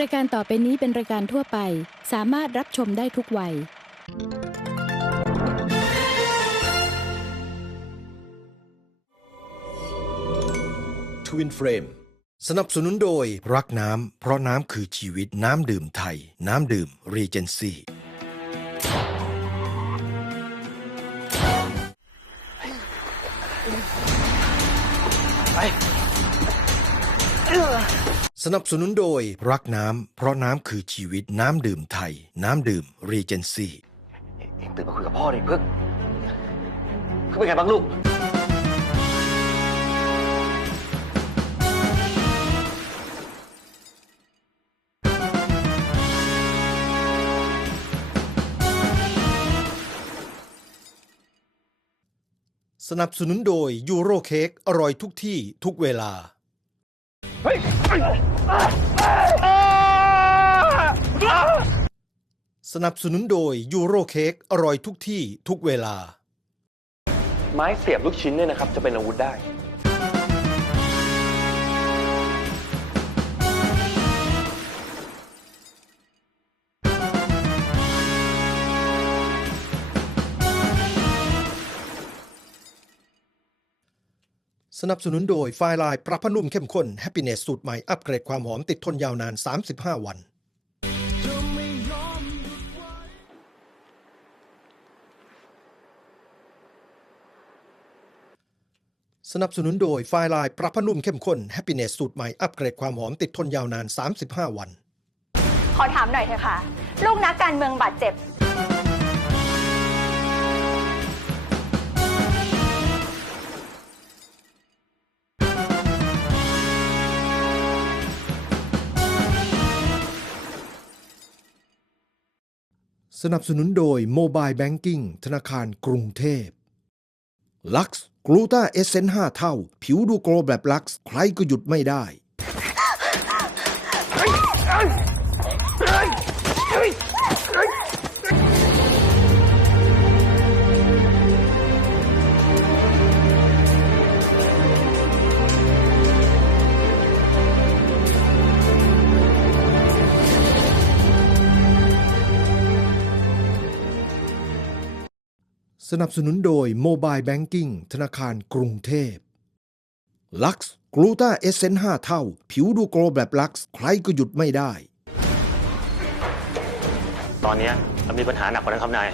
รายการต่อไปนี้เป็นรายการทั่วไป สามารถรับชมได้ทุกวัย ทวินเฟรม สนับสนุนโดยรักน้ำ เพราะน้ำคือชีวิตน้ำดื่มไทย น้ำดื่มรีเจนซีไป สนับสนุนโดยรักน้ำ เพราะน้ำคือชีวิตน้ำดื่มไทย น้ำดื่มรีเจนซีเอ็งตื่นมาคุยกับพ่อดิเพื่อนเพื่อนเป็นไงบ้างลูก สนับสนุนโดยยูโรเค้กอร่อยทุกที่ทุกเวลา สนับสนุนโดยยูโรเค้กอร่อยทุกที่ทุกเวลา ไม้เสียบลูกชิ้นเนี่ยนะครับ จะเป็นอาวุธได้ สนับสนุนโดยไฟลายปรับผ้านุ่มเข้มข้น Happiness สูตรใหม่ อัปเกรดความหอมติดทนยาวนาน 35 วัน สนับสนุนโดยไฟลายปรับผ้านุ่มเข้มข้น Happiness สูตรใหม่ อัปเกรดความหอมติดทนยาวนาน 35 วัน ขอถามหน่อยเถอะค่ะ ลูกนักการเมืองบาดเจ็บ สนับสนุนโดยโมบายแบงกิ้งธนาคารกรุงเทพลักซ์กลูตาเอเซนห้าเท่า ผิวดูโกลแบบลักซ์ใครก็หยุดไม่ได้ สนับสนุนโดยโมบายแบงกิ้งธนาคารกรุงเทพลักซ์กลูตาเอเซนห้าเท่า ผิวดูโกลแบบลักซ์ใครก็หยุดไม่ได้ ตอนนี้มันมีปัญหาหนักกว่านั้นครับนาย